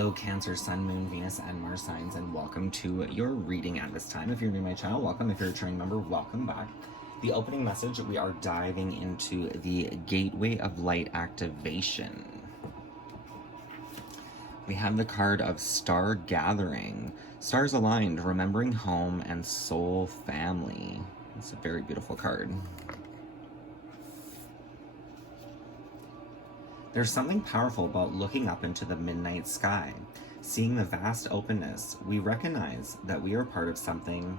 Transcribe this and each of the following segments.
Hello Cancer, Sun, Moon, Venus, and Mars signs, and welcome to your reading at this time. If you're new to my channel, welcome. If you're a returning member, welcome back. The opening message, we are diving into the Gateway of Light activation. We have the card of Star Gathering. Stars aligned, remembering home and soul family. It's a very beautiful card. There's something powerful about looking up into the midnight sky. Seeing the vast openness, we recognize that we are part of something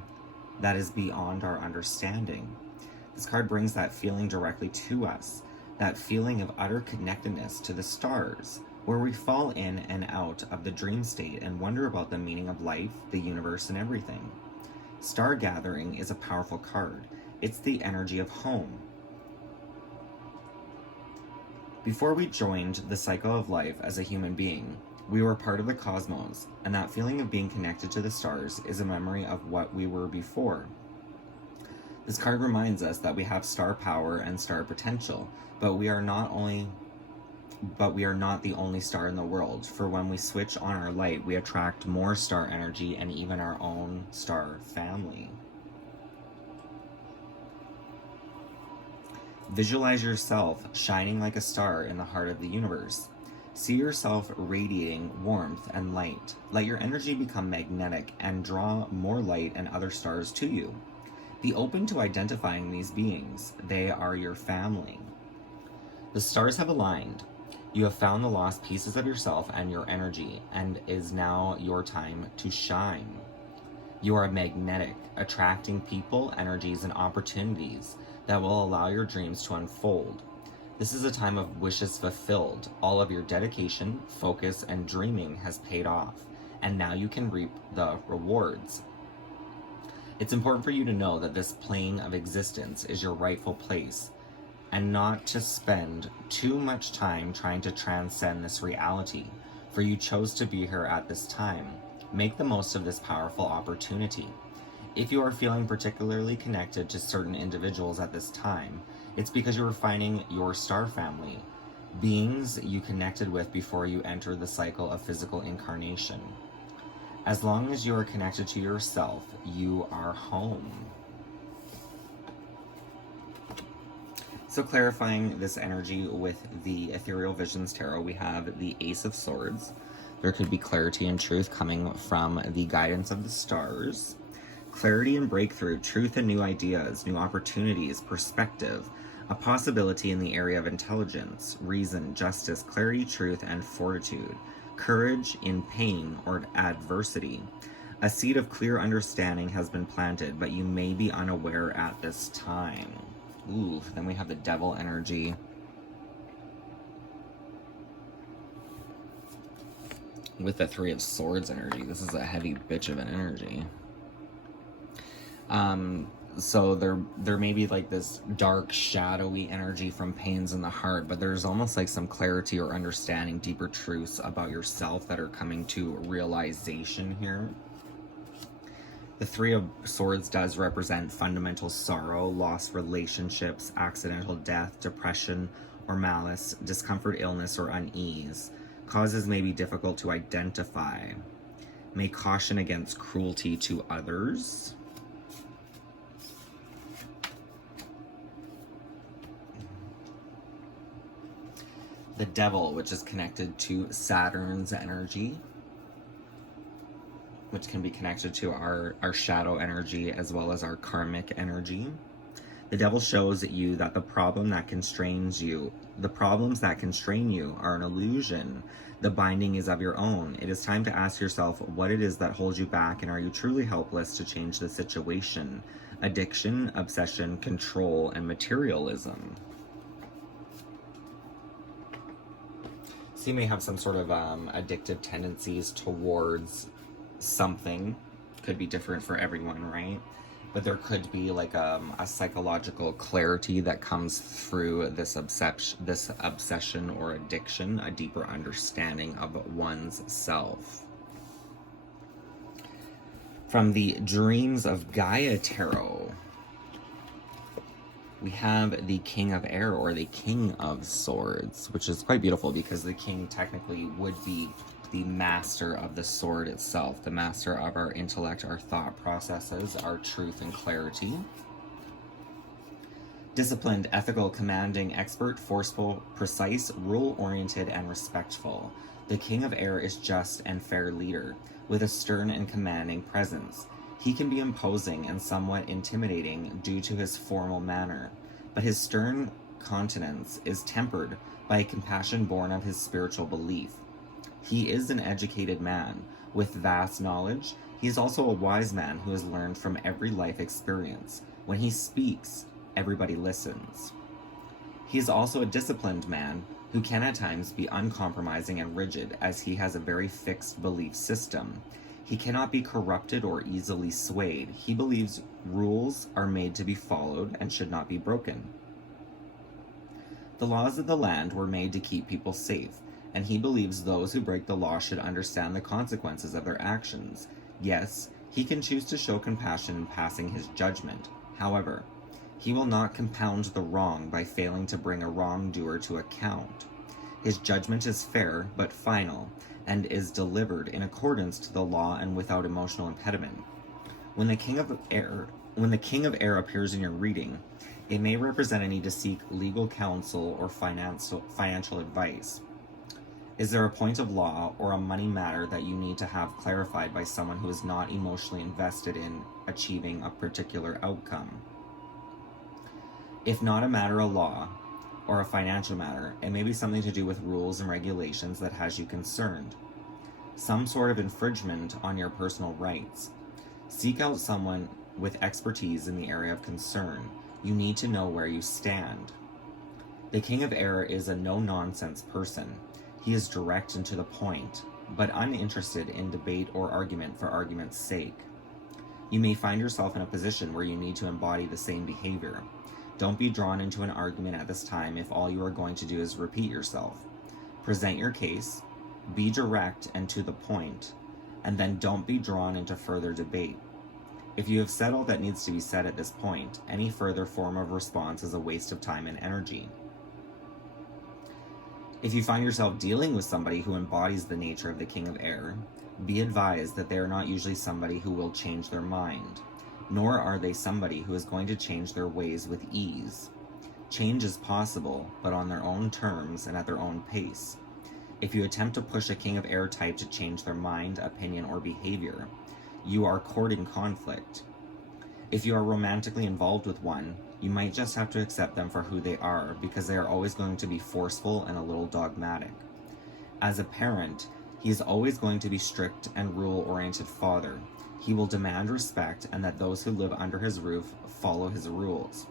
that is beyond our understanding. This card brings that feeling directly to us, that feeling of utter connectedness to the stars, where we fall in and out of the dream state and wonder about the meaning of life, the universe, and everything. Star Gathering is a powerful card. It's the energy of home. Before we joined the cycle of life as a human being, we were part of the cosmos, and that feeling of being connected to the stars is a memory of what we were before. This card reminds us that we have star power and star potential, but we are not the only star in the world, for when we switch on our light, we attract more star energy and even our own star family. Visualize yourself shining like a star in the heart of the universe. See yourself radiating warmth and light. Let your energy become magnetic and draw more light and other stars to you. Be open to identifying these beings. They are your family. The stars have aligned. You have found the lost pieces of yourself and your energy, and is now your time to shine. You are magnetic, attracting people, energies, and opportunities that will allow your dreams to unfold. This is a time of wishes fulfilled. All of your dedication, focus, and dreaming has paid off, and now you can reap the rewards. It's important for you to know that this plane of existence is your rightful place, and not to spend too much time trying to transcend this reality, for you chose to be here at this time. Make the most of this powerful opportunity. If you are feeling particularly connected to certain individuals at this time, it's because you are finding your star family, beings you connected with before you enter the cycle of physical incarnation. As long as you are connected to yourself, you are home. So clarifying this energy with the Ethereal Visions Tarot, we have the Ace of Swords. There could be clarity and truth coming from the guidance of the stars. Clarity and breakthrough, truth and new ideas, new opportunities, perspective, a possibility in the area of intelligence, reason, justice, clarity, truth, and fortitude, courage in pain or adversity. A seed of clear understanding has been planted, but you may be unaware at this time. Ooh, then we have the Devil energy. With the Three of Swords energy, this is a heavy bitch of an energy. So there may be like this dark, shadowy energy from pains in the heart, but there's almost like some clarity or understanding, deeper truths about yourself that are coming to realization here. The Three of Swords does represent fundamental sorrow, lost relationships, accidental death, depression or malice, discomfort, illness, or unease. Causes may be difficult to identify. May caution against cruelty to others. The Devil, which is connected to Saturn's energy, which can be connected to our shadow energy as well as our karmic energy. The Devil shows you that the problems that constrain you are an illusion. The binding is of your own. It is time to ask yourself what it is that holds you back, and are you truly helpless to change the situation? Addiction, obsession, control, and materialism. So you may have some sort of addictive tendencies towards something. Could be different for everyone, right? But there could be like a psychological clarity that comes through this obsession or addiction, a deeper understanding of one's self. From the Dreams of Gaia Tarot, we have the King of Air, or the King of Swords, which is quite beautiful because the king technically would be the master of the sword itself, the master of our intellect, our thought processes, our truth and clarity. Disciplined, ethical, commanding, expert, forceful, precise, rule-oriented, and respectful. The king of air is just and fair leader, with a stern and commanding presence. He can be imposing and somewhat intimidating due to his formal manner, but his stern countenance is tempered by a compassion born of his spiritual belief. He is an educated man with vast knowledge. He is also a wise man who has learned from every life experience. When he speaks, everybody listens. He is also a disciplined man who can at times be uncompromising and rigid, as he has a very fixed belief system. He cannot be corrupted or easily swayed. He believes rules are made to be followed and should not be broken. The laws of the land were made to keep people safe, and he believes those who break the law should understand the consequences of their actions. Yes, he can choose to show compassion in passing his judgment. However, he will not compound the wrong by failing to bring a wrongdoer to account. His judgment is fair but final, and is delivered in accordance to the law and without emotional impediment. When the king of air appears in your reading, it may represent a need to seek legal counsel or financial advice. Is there a point of law or a money matter that you need to have clarified by someone who is not emotionally invested in achieving a particular outcome? If not a matter of law or a financial matter, it may be something to do with rules and regulations that has you concerned. Some sort of infringement on your personal rights. Seek out someone with expertise in the area of concern. You need to know where you stand. The king of air is a no-nonsense person. He is direct and to the point, but uninterested in debate or argument for argument's sake. You may find yourself in a position where you need to embody the same behavior. Don't be drawn into an argument at this time if all you are going to do is repeat yourself. Present your case, be direct and to the point, and then don't be drawn into further debate. If you have said all that needs to be said at this point, any further form of response is a waste of time and energy. If you find yourself dealing with somebody who embodies the nature of the king of air, be advised that they are not usually somebody who will change their mind, nor are they somebody who is going to change their ways with ease. Change is possible, but on their own terms and at their own pace. If you attempt to push a king of air type to change their mind, opinion, or behavior, you are courting conflict. If you are romantically involved with one, you might just have to accept them for who they are, because they are always going to be forceful and a little dogmatic. As a parent, he is always going to be strict and rule-oriented father. He will demand respect and that those who live under his roof follow his rules.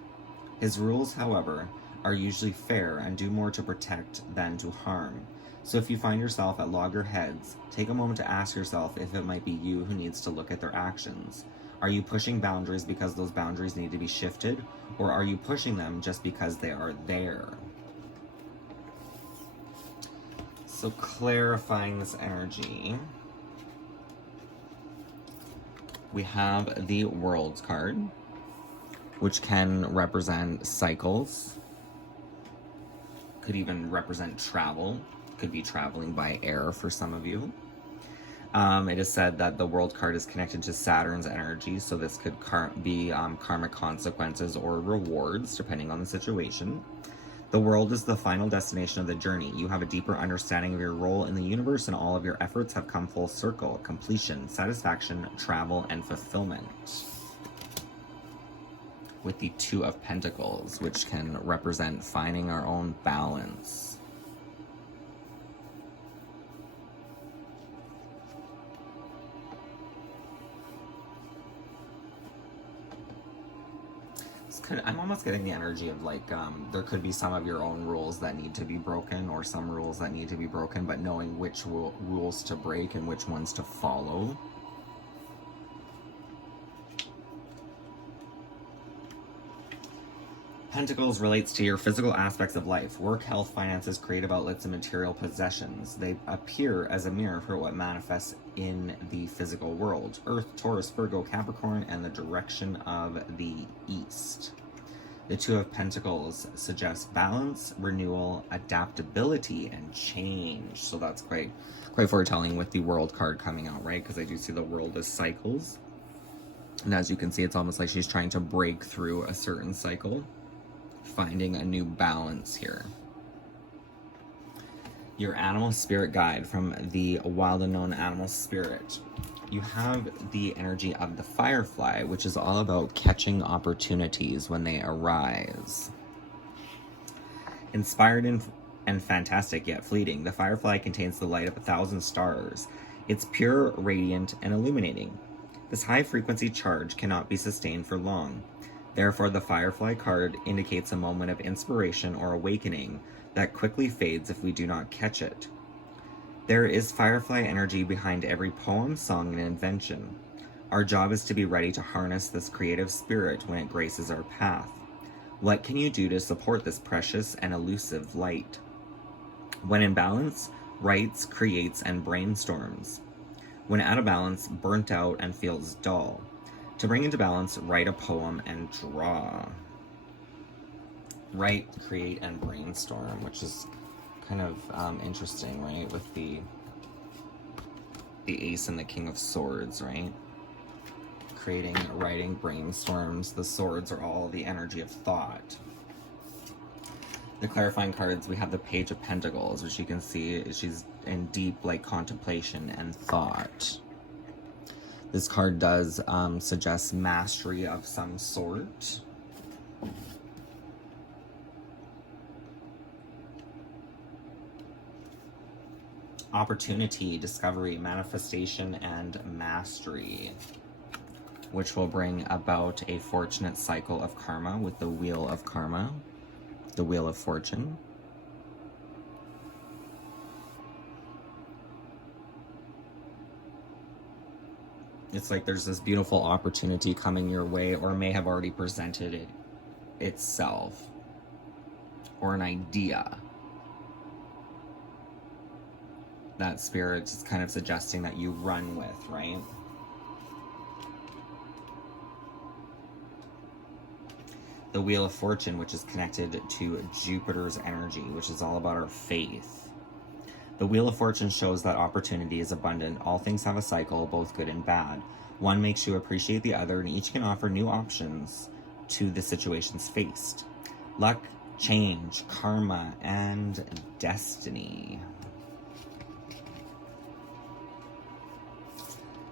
His rules, however, are usually fair and do more to protect than to harm. So if you find yourself at loggerheads, take a moment to ask yourself if it might be you who needs to look at their actions. Are you pushing boundaries because those boundaries need to be shifted, or are you pushing them just because they are there? So clarifying this energy, we have the World card, which can represent cycles, could even represent travel, could be traveling by air for some of you. It is said that the World card is connected to Saturn's energy, so this could be karmic consequences or rewards, depending on the situation. The world is the final destination of the journey. You have a deeper understanding of your role in the universe, and all of your efforts have come full circle. Completion, satisfaction, travel, and fulfillment. With the Two of Pentacles, which can represent finding our own balance. I'm almost getting the energy of like there could be some of your own rules that need to be broken, or some rules that need to be broken, but knowing which rules to break and which ones to follow. Pentacles relates to your physical aspects of life: work, health, finances, creative outlets, and material possessions. They appear as a mirror for what manifests in the physical world: Earth, Taurus, Virgo, Capricorn, and the direction of the east. The Two of Pentacles suggests balance, renewal, adaptability, and change. So that's quite foretelling with the World card coming out, right? Because I do see the world as cycles. And as you can see, it's almost like she's trying to break through a certain cycle, finding a new balance here. Your animal spirit guide from the Wild Unknown Animal Spirit. You have the energy of the firefly, which is all about catching opportunities when they arise. Inspired and fantastic yet fleeting, the firefly contains the light of 1,000 stars. It's pure, radiant, and illuminating. This high-frequency charge cannot be sustained for long. Therefore, the Firefly card indicates a moment of inspiration or awakening that quickly fades if we do not catch it. There is Firefly energy behind every poem, song, and invention. Our job is to be ready to harness this creative spirit when it graces our path. What can you do to support this precious and elusive light? When in balance, writes, creates, and brainstorms. When out of balance, burnt out and feels dull. To bring into balance, write a poem and draw. Write, create, and brainstorm, which is kind of interesting, right? With the Ace and the King of Swords, right? Creating, writing, brainstorms. The swords are all the energy of thought. The clarifying cards, we have the Page of Pentacles, which you can see she's in deep contemplation and thought. This card does suggest mastery of some sort. Opportunity, discovery, manifestation, and mastery, which will bring about a fortunate cycle of karma with the Wheel of Karma. The Wheel of Fortune. It's like there's this beautiful opportunity coming your way, or may have already presented it itself, or an idea. That spirit is kind of suggesting that you run with, right? The Wheel of Fortune, which is connected to Jupiter's energy, which is all about our faith. The Wheel of Fortune shows that opportunity is abundant. All things have a cycle, both good and bad. One makes you appreciate the other, and each can offer new options to the situations faced. Luck, change, karma, and destiny.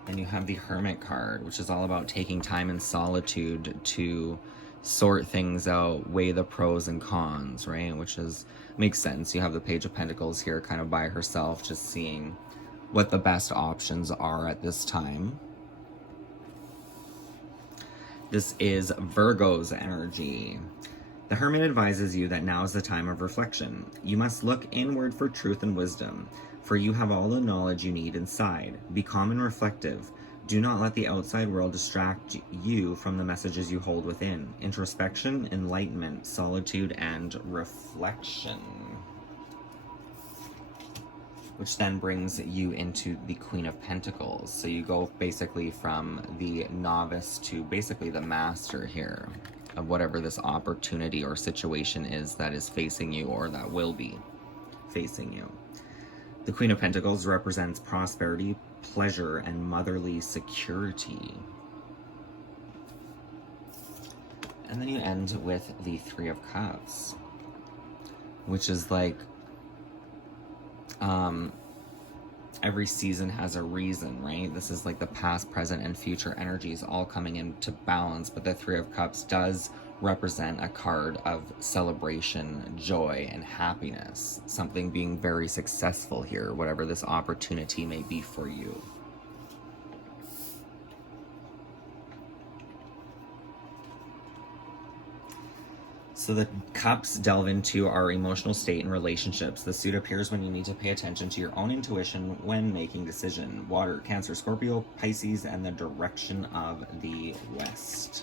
And you have the Hermit card, which is all about taking time in solitude to sort things out, weigh the pros and cons, right? Which makes sense. You have the Page of Pentacles here kind of by herself, just seeing what the best options are at this time. This is Virgo's energy. The Hermit advises you that now is the time of reflection. You must look inward for truth and wisdom, for you have all the knowledge you need inside. Be calm and reflective. Do not let the outside world distract you from the messages you hold within. Introspection, enlightenment, solitude, and reflection. Which then brings you into the Queen of Pentacles. So you go basically from the novice to basically the master here of whatever this opportunity or situation is that is facing you, or that will be facing you. The Queen of Pentacles represents prosperity, pleasure, and motherly security. And then you end with the Three of Cups, which is like every season has a reason, right? This is like the past, present, and future energies all coming into balance, but the Three of Cups does represent a card of celebration, joy, and happiness. Something being very successful here, whatever this opportunity may be for you. So the cups delve into our emotional state and relationships. The suit appears when you need to pay attention to your own intuition when making decision. Water, Cancer, Scorpio, Pisces, and the direction of the West.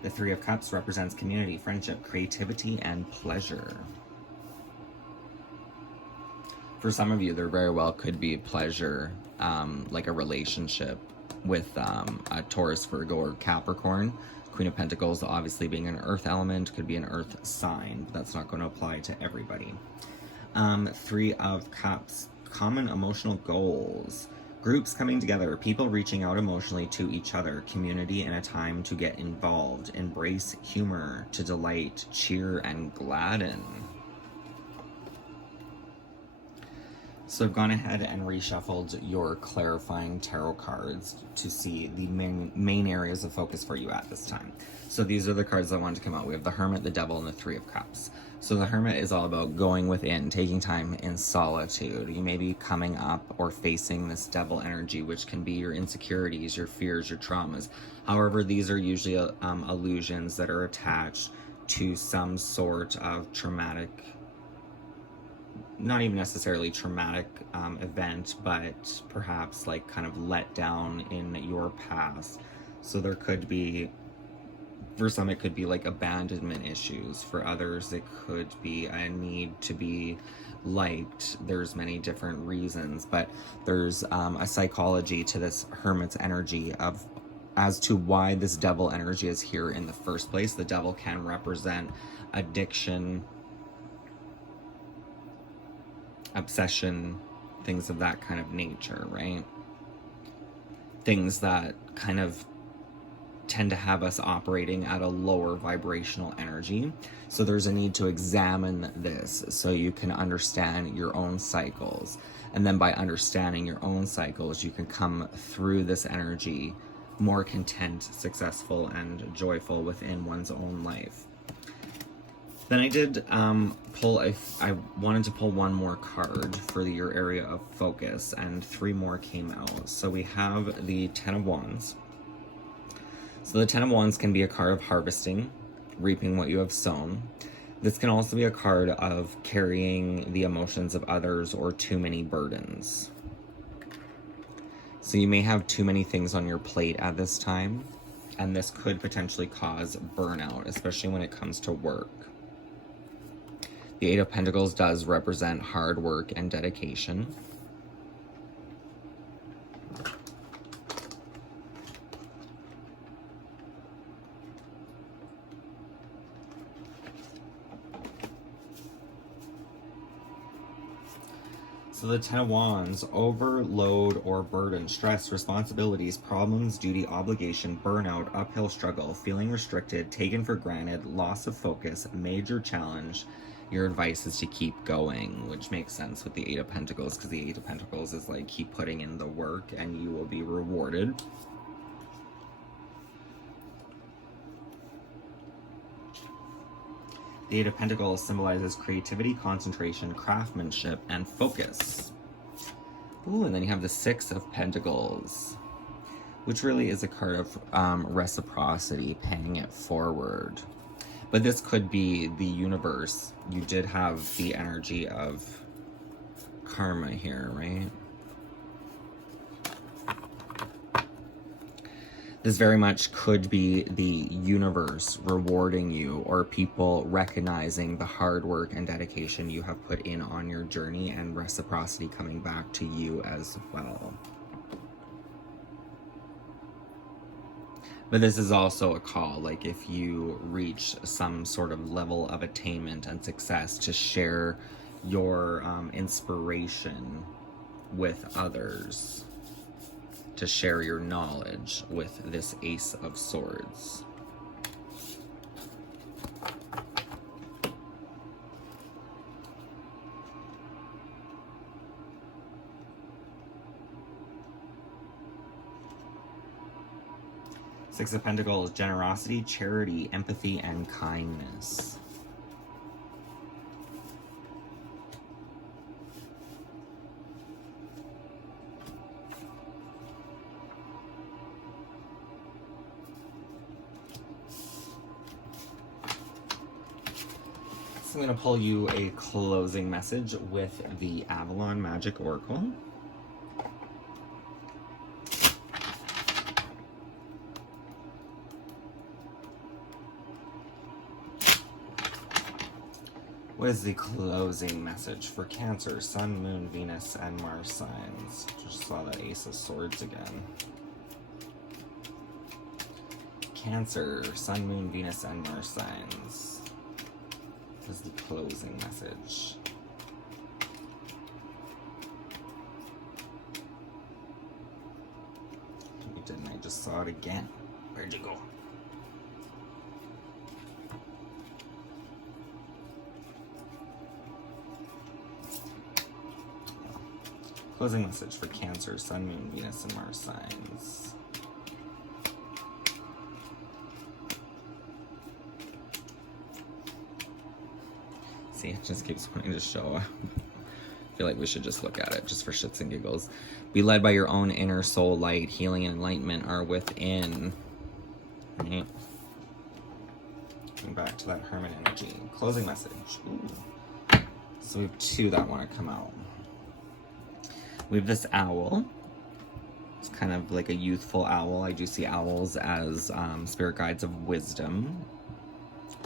The Three of Cups represents community, friendship, creativity, and pleasure. For some of you, there very well could be pleasure, like a relationship with a Taurus, Virgo, or Capricorn, Queen of Pentacles obviously being an earth element, could be an earth sign. But that's not going to apply to everybody. Three of Cups, common emotional goals. Groups coming together, people reaching out emotionally to each other, community and a time to get involved, embrace humor, to delight, cheer, and gladden. So I've gone ahead and reshuffled your clarifying tarot cards to see the main areas of focus for you at this time. So these are the cards that I wanted to come out. We have the Hermit, the Devil, and the Three of Cups. So the Hermit is all about going within, taking time in solitude. You may be coming up or facing this Devil energy, which can be your insecurities, your fears, your traumas. However, these are usually illusions that are attached to some sort of traumatic, not even necessarily traumatic event, but perhaps like kind of let down in your past. So there could be, for some it could be like abandonment issues. For others it could be a need to be liked. There's many different reasons, but there's a psychology to this Hermit's energy of as to why this Devil energy is here in the first place. The Devil can represent addiction, obsession, things of that kind of nature, right? Things that kind of tend to have us operating at a lower vibrational energy. So there's a need to examine this so you can understand your own cycles. And then by understanding your own cycles, you can come through this energy more content, successful, and joyful within one's own life. Then I did I wanted to pull one more card for your area of focus, and three more came out. So we have the Ten of Wands. So the Ten of Wands can be a card of harvesting, reaping what you have sown. This can also be a card of carrying the emotions of others or too many burdens. So you may have too many things on your plate at this time, and this could potentially cause burnout, especially when it comes to work. The Eight of Pentacles does represent hard work and dedication. So the Ten of Wands, overload or burden, stress, responsibilities, problems, duty, obligation, burnout, uphill struggle, feeling restricted, taken for granted, loss of focus, major challenge. Your advice is to keep going, which makes sense with the Eight of Pentacles, because the Eight of Pentacles is like keep putting in the work and you will be rewarded. The Eight of Pentacles symbolizes creativity, concentration, craftsmanship, and focus. Ooh, and then you have the Six of Pentacles, which really is a card of reciprocity, paying it forward. But this could be the universe. You did have the energy of karma here, right? This very much could be the universe rewarding you, or people recognizing the hard work and dedication you have put in on your journey, and reciprocity coming back to you as well. But this is also a call, like if you reach some sort of level of attainment and success, to share your inspiration with others, to share your knowledge with this Ace of Swords. Six of Pentacles, generosity, charity, empathy, and kindness. So I'm going to pull you a closing message with the Avalon Magic Oracle. What is the closing message for Cancer, Sun, Moon, Venus, and Mars signs? Just saw that Ace of Swords again. Cancer, Sun, Moon, Venus, and Mars signs. What is the closing message? You didn't, I just saw it again. Where'd you go? Closing message for Cancer, Sun, Moon, Venus, and Mars signs. See, it just keeps wanting to show up. I feel like we should just look at it just for shits and giggles. Be led by your own inner soul light. Healing and enlightenment are within. Right. Going back to that Hermit energy. Closing message. Ooh. So we have two that want to come out. We have this owl. It's kind of like a youthful owl. I do see owls as spirit guides of wisdom.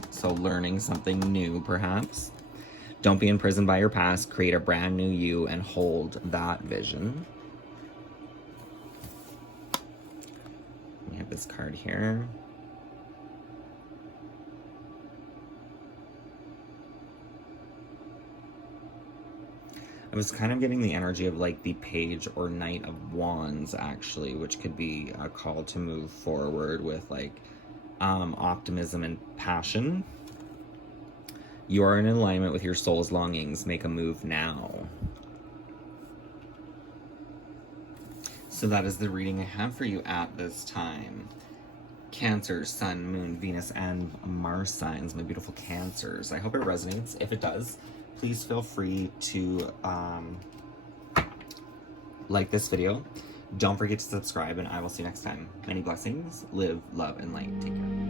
So learning something new, perhaps. Don't be imprisoned by your past. Create a brand new you and hold that vision. We have this card here. I was kind of getting the energy of like the Page or Knight of Wands, actually, which could be a call to move forward with like optimism and passion. You are in alignment with your soul's longings. Make a move now. So that is the reading I have for you at this time. Cancer, Sun, Moon, Venus, and Mars signs, my beautiful Cancers. I hope it resonates. If it does, please feel free to like this video. Don't forget to subscribe, and I will see you next time. Many blessings. Live, love, and light. Take care.